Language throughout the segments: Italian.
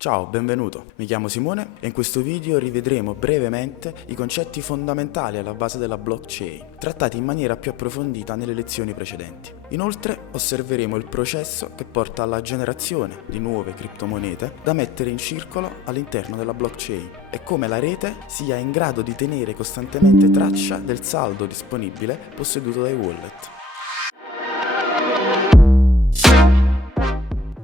Ciao, benvenuto. Mi chiamo Simone e in questo video rivedremo brevemente i concetti fondamentali alla base della blockchain, trattati in maniera più approfondita nelle lezioni precedenti. Inoltre osserveremo il processo che porta alla generazione di nuove criptomonete da mettere in circolo all'interno della blockchain e come la rete sia in grado di tenere costantemente traccia del saldo disponibile posseduto dai wallet.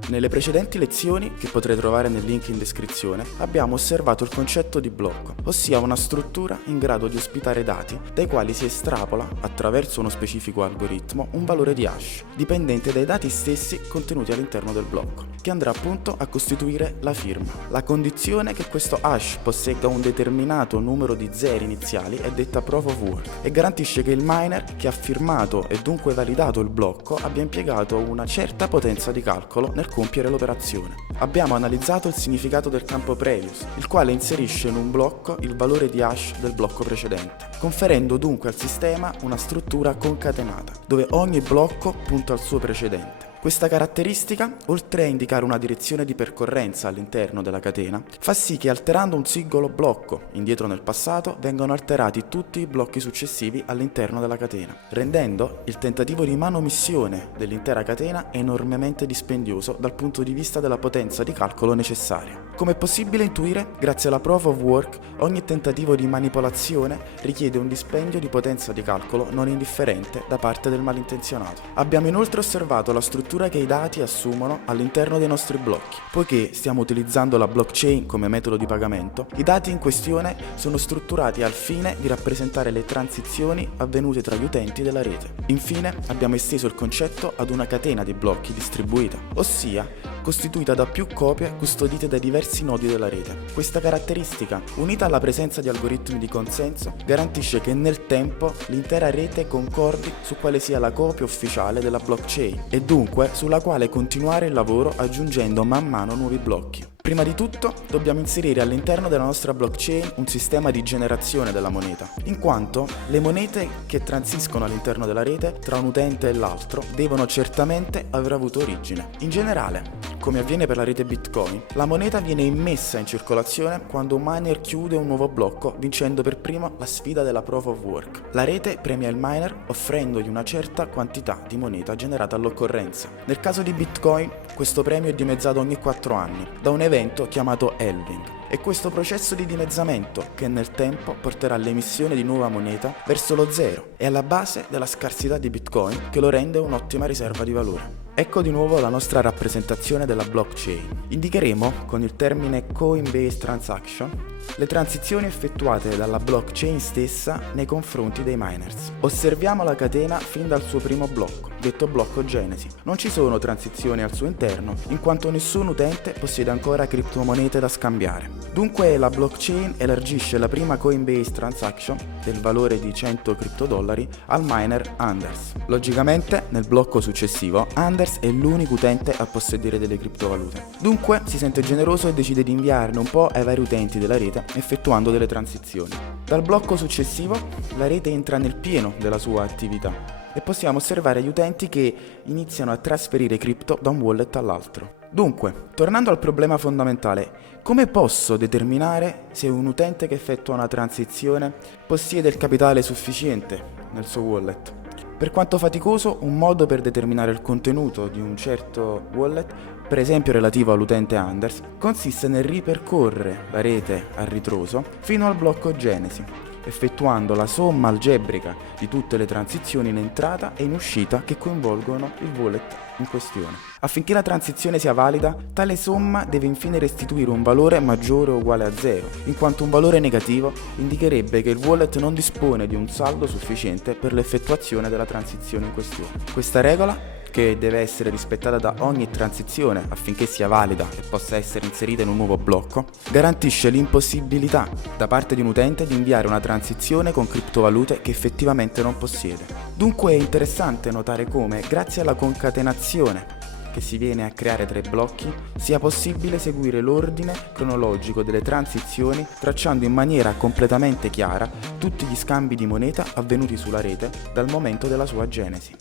Nelle precedenti lezioni, che potrei trovare nel link in descrizione, abbiamo osservato il concetto di blocco, ossia una struttura in grado di ospitare dati dai quali si estrapola, attraverso uno specifico algoritmo, un valore di hash, dipendente dai dati stessi contenuti all'interno del blocco, che andrà appunto a costituire la firma. La condizione che questo hash possegga un determinato numero di zeri iniziali è detta proof of work e garantisce che il miner che ha firmato e dunque validato il blocco abbia impiegato una certa potenza di calcolo nel compiere l'operazione. Abbiamo analizzato il significato del campo previous, il quale inserisce in un blocco il valore di hash del blocco precedente, conferendo dunque al sistema una struttura concatenata, dove ogni blocco punta al suo precedente. Questa caratteristica, oltre a indicare una direzione di percorrenza all'interno della catena, fa sì che alterando un singolo blocco indietro nel passato vengano alterati tutti i blocchi successivi all'interno della catena, rendendo il tentativo di manomissione dell'intera catena enormemente dispendioso dal punto di vista della potenza di calcolo necessaria. Come è possibile intuire, grazie alla proof of work, ogni tentativo di manipolazione richiede un dispendio di potenza di calcolo non indifferente da parte del malintenzionato. Abbiamo inoltre osservato la struttura che i dati assumono all'interno dei nostri blocchi. Poiché stiamo utilizzando la blockchain come metodo di pagamento, i dati in questione sono strutturati al fine di rappresentare le transizioni avvenute tra gli utenti della rete. Infine, abbiamo esteso il concetto ad una catena di blocchi distribuita, ossia costituita da più copie custodite dai diversi nodi della rete. Questa caratteristica, unita alla presenza di algoritmi di consenso, garantisce che nel tempo l'intera rete concordi su quale sia la copia ufficiale della blockchain e dunque sulla quale continuare il lavoro aggiungendo man mano nuovi blocchi. Prima di tutto dobbiamo inserire all'interno della nostra blockchain un sistema di generazione della moneta, in quanto le monete che transiscono all'interno della rete tra un utente e l'altro devono certamente aver avuto origine. In generale, come avviene per la rete Bitcoin, la moneta viene immessa in circolazione quando un miner chiude un nuovo blocco vincendo per primo la sfida della proof of work. La rete premia il miner offrendogli una certa quantità di moneta generata all'occorrenza. Nel caso di Bitcoin, questo premio è dimezzato ogni 4 anni da un evento chiamato halving. È questo processo di dimezzamento che nel tempo porterà all'emissione di nuova moneta verso lo zero e alla base della scarsità di Bitcoin che lo rende un'ottima riserva di valore. Ecco di nuovo la nostra rappresentazione della blockchain. Indicheremo con il termine Coinbase Transaction le transizioni effettuate dalla blockchain stessa nei confronti dei miners. Osserviamo la catena fin dal suo primo blocco, detto blocco Genesi. Non ci sono transizioni al suo interno, in quanto nessun utente possiede ancora criptomonete da scambiare. Dunque la blockchain elargisce la prima Coinbase Transaction del valore di 100 criptodollari al miner Anders. Logicamente, nel blocco successivo, Anders è l'unico utente a possedere delle criptovalute. Dunque si sente generoso e decide di inviarne un po' ai vari utenti della rete effettuando delle transizioni. Dal blocco successivo la rete entra nel pieno della sua attività e possiamo osservare gli utenti che iniziano a trasferire cripto da un wallet all'altro. Dunque, tornando al problema fondamentale, come posso determinare se un utente che effettua una transizione possiede il capitale sufficiente nel suo wallet? Per quanto faticoso, un modo per determinare il contenuto di un certo wallet, per esempio relativo all'utente Anders, consiste nel ripercorrere la rete a ritroso fino al blocco Genesi, effettuando la somma algebrica di tutte le transizioni in entrata e in uscita che coinvolgono il wallet in questione. Affinché la transizione sia valida, tale somma deve infine restituire un valore maggiore o uguale a 0, in quanto un valore negativo indicherebbe che il wallet non dispone di un saldo sufficiente per l'effettuazione della transizione in questione. Questa regola, che deve essere rispettata da ogni transizione affinché sia valida e possa essere inserita in un nuovo blocco, garantisce l'impossibilità da parte di un utente di inviare una transizione con criptovalute che effettivamente non possiede. Dunque è interessante notare come, grazie alla concatenazione che si viene a creare tra i blocchi, sia possibile seguire l'ordine cronologico delle transizioni tracciando in maniera completamente chiara tutti gli scambi di moneta avvenuti sulla rete dal momento della sua genesi.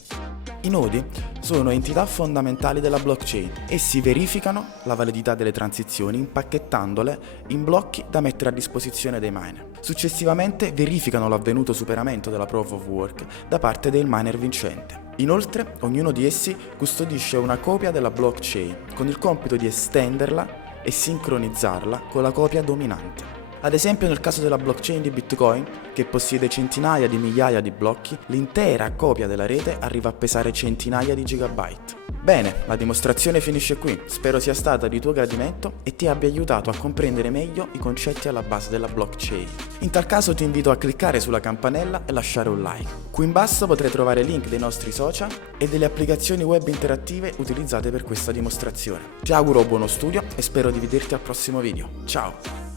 I nodi sono entità fondamentali della blockchain. Essi verificano la validità delle transizioni impacchettandole in blocchi da mettere a disposizione dei miner. Successivamente verificano l'avvenuto superamento della proof of work da parte del miner vincente. Inoltre, ognuno di essi custodisce una copia della blockchain con il compito di estenderla e sincronizzarla con la copia dominante. Ad esempio nel caso della blockchain di Bitcoin, che possiede centinaia di migliaia di blocchi, l'intera copia della rete arriva a pesare centinaia di gigabyte. Bene, la dimostrazione finisce qui, spero sia stata di tuo gradimento e ti abbia aiutato a comprendere meglio i concetti alla base della blockchain. In tal caso ti invito a cliccare sulla campanella e lasciare un like. Qui in basso potrai trovare link dei nostri social e delle applicazioni web interattive utilizzate per questa dimostrazione. Ti auguro buono studio e spero di vederti al prossimo video. Ciao!